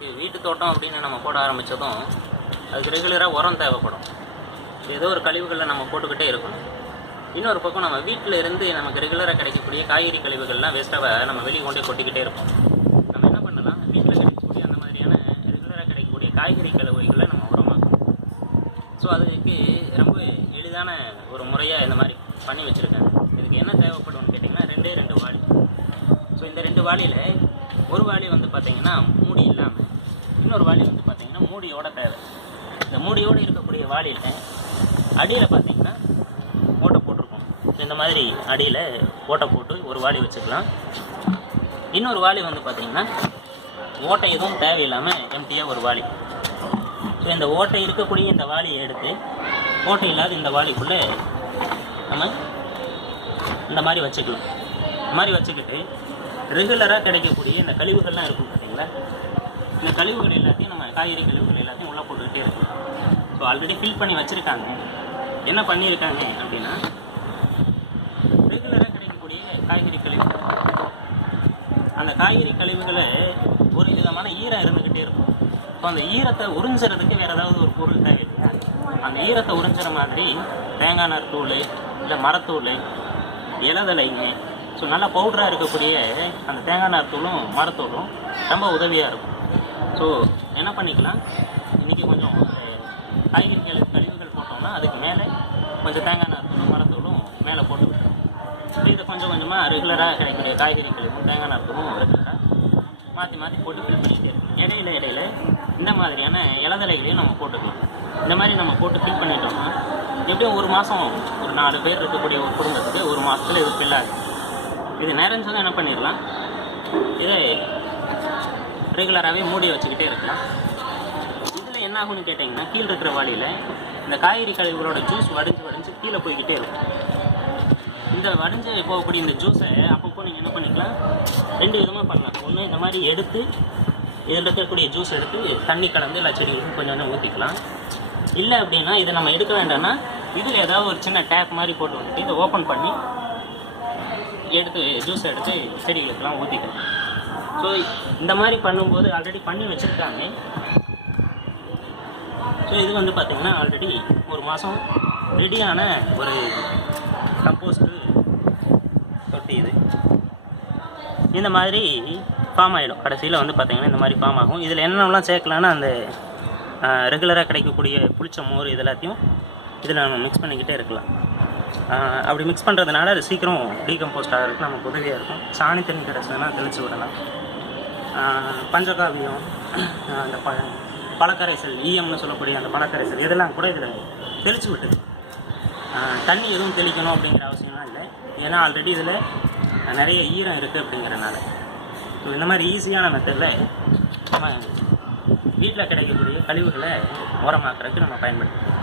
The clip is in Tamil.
நமக்கு வீட்டு தோட்டம் அப்படின்னு நம்ம போட ஆரம்பித்ததும் அதுக்கு ரெகுலராக உரம் தேவைப்படும். ஏதோ ஒரு கழிவுகளில் நம்ம போட்டுக்கிட்டே இருக்கணும். இன்னொரு பக்கம் நம்ம வீட்டில் இருந்து நமக்கு ரெகுலராக கிடைக்கக்கூடிய காய்கறி கழிவுகள்லாம் வேஸ்ட்டாக நம்ம வெளியே கொண்டே கொட்டிக்கிட்டே இருப்போம். நம்ம என்ன பண்ணலாம்? வீட்டில் கிடைக்கக்கூடிய அந்த மாதிரியான ரெகுலராக கிடைக்கக்கூடிய காய்கறி கழிவுகளை நம்ம உரமாக்கணும். ஸோ அதுக்கு ரொம்ப எளிதான ஒரு முறையாக இந்த மாதிரி பண்ணி வச்சுருக்கேன். இதுக்கு என்ன தேவைப்படும்னு கேட்டிங்கன்னா ரெண்டே ரெண்டு வாளி. ஸோ இந்த ரெண்டு வாளியில் ஒரு வாளி வந்து பார்த்தீங்கன்னா மூடி இல்லாமல் இன்னொரு வாளி வந்து பார்த்தீங்கன்னா மூடியோட தேவை இந்த மூடியோடு இருக்கக்கூடிய வாளியில் அடியில் பார்த்தீங்கன்னா ஓட்டை போட்டிருக்கோம். இந்த மாதிரி அடியில் ஓட்டை போட்டு ஒரு வாளி வச்சுக்கலாம். இன்னொரு வாளி வந்து பார்த்தீங்கன்னா ஓட்டை எதுவும் தேவையில்லாமல் எம்டியாக ஒரு வாளி ஸோ இந்த ஓட்டை இருக்கக்கூடிய இந்த வாளியை எடுத்து ஓட்டை இல்லாத இந்த வாளிக்குள்ளே நம்ம இந்த மாதிரி வச்சுக்கலாம். இந்த மாதிரி வச்சுக்கிட்டு ரெகுலராக கிடைக்கக்கூடிய இந்த கழிவுகள்லாம் இருக்கும் பார்த்தீங்களா இந்த கழிவுகள் எல்லாத்தையும் நம்ம காய்கறி கழிவுகள் எல்லாத்தையும் உள்ளே போட்டுக்கிட்டே இருக்கோம். ஸோ ஆல்ரெடி ஃபில் பண்ணி வச்சுருக்காங்க. என்ன பண்ணியிருக்காங்க அப்படின்னா ரெகுலராக கிடைக்கக்கூடிய காய்கறி கழிவுகள். அந்த காய்கறி கழிவுகளை ஒரு விதமான ஈரம் இருந்துக்கிட்டே இருக்கும். ஸோ அந்த ஈரத்தை உறிஞ்சுறதுக்கு வேறு ஏதாவது ஒரு பொருள் தேவை இல்லையா? அந்த ஈரத்தை உறிஞ்சுற மாதிரி தேங்காய் நார் தூள் இல்லை மரத்தூள் இலதலைங்க. ஸோ நல்லா பவுடராக இருக்கக்கூடிய அந்த தேங்காய் நார் தூளும் மரத்தூளும் ரொம்ப உதவியாக இருக்கும். ஸோ என்ன பண்ணிக்கலாம்? இன்றைக்கி கொஞ்சம் காய்கறி கழிவுகள் போட்டோம்னா அதுக்கு மேலே கொஞ்சம் தேங்காய் நார் தூளும் மரத்தூளும் மேலே போட்டு விட்டுரும் இதை கொஞ்சம் கொஞ்சமாக ரெகுலராக கிடைக்கக்கூடிய காய்கறி கழிவும் தேங்காய் நார் தூளும் ரெகுலராக மாற்றி மாற்றி போட்டு ஃபில் பண்ணிக்கிட்டே இருக்கணும். இடையில இடையில இந்த மாதிரியான இலதலைகளையும் நம்ம போட்டுக்கலாம். இந்த மாதிரி நம்ம போட்டு ஃபில் பண்ணிட்டோம்னா எப்படியும் ஒரு மாதம் ஒரு நாலு பேர் இருக்கக்கூடிய ஒரு குடும்பத்துக்கு ஒரு மாதத்தில் இது ஃபில் ஆகும். இது நிறைஞ்சதும் என்ன பண்ணிடலாம்? இதை ரெகுலராகவே மூடி வச்சுக்கிட்டே இருக்கலாம். இதில் என்ன ஆகும்னு கேட்டிங்கன்னா கீழே இருக்கிற வழியில் இந்த காய்கறி கழிவுகளோட ஜூஸ் வடிஞ்சு வடிஞ்சு கீழே போய்கிட்டே இருக்கும். இந்த வடிஞ்சு போகக்கூடிய இந்த ஜூஸை அப்பப்போ நீங்கள் என்ன பண்ணிக்கலாம்? ரெண்டு விதமாக பண்ணலாம். ஒன்று இந்த மாதிரி எடுத்து இதில் இருக்கக்கூடிய ஜூஸ் எடுத்து தண்ணி கலந்து எல்லா செடிகளுக்கு கொஞ்சம் கொஞ்சம் ஊற்றிக்கலாம் இல்லை அப்படின்னா இதை நம்ம எடுக்க வேண்டாம்னா இதில் ஏதாவது ஒரு சின்ன டேப் மாதிரி போட்டு வந்துட்டு இதை ஓப்பன் பண்ணி எடுத்து ஜூஸ் எடுத்து செடிகளுக்கெல்லாம் ஊற்றிக்கலாம் ஸோ இந்த மாதிரி பண்ணும்போது ஆல்ரெடி பண்ணி வச்சுருக்காங்க. ஸோ இது வந்து பார்த்திங்கன்னா ஆல்ரெடி ஒரு மாதம் ரெடியான ஒரு கம்போஸ்ட்டு தொட்டி இது. இந்த மாதிரி ஃபார்ம் ஆகிடும் கடைசியில் வந்து பார்த்திங்கன்னா இந்த மாதிரி ஃபார்ம் ஆகும். இதில் என்னென்னலாம் சேர்க்கலான்னா அந்த ரெகுலராக கிடைக்கக்கூடிய புளிச்ச மோர் இது எல்லாத்தையும் இதில் நம்ம மிக்ஸ் பண்ணிக்கிட்டே இருக்கலாம். அப்படி மிக்ஸ் பண்ணுறதுனால அது சீக்கிரம் டீகம்போஸ்ட் ஆகிறதுக்கு நமக்கு உதவியாக இருக்கும். சாணி தண்ணி கிடச்சதுன்னா தெளித்து விடலாம். பஞ்சகாவியம் அந்த ப பழக்கரைசல் ஈயம்னு சொல்லக்கூடிய அந்த பழக்கரைசல் இதெல்லாம் கூட இதில் தெளித்து விட்டுது தண்ணி எதுவும் தெளிக்கணும் அப்படிங்கிற அவசியம்லாம் இல்லை. ஏன்னா ஆல்ரெடி இதில் நிறைய ஈரம் இருக்குது அப்படிங்கிறனால. ஸோ இந்த மாதிரி ஈஸியான மெத்தடில் நம்ம வீட்டில் கிடைக்கக்கூடிய கழிவுகளை உரமாக்குறதுக்கு நம்ம பயன்படுத்தலாம்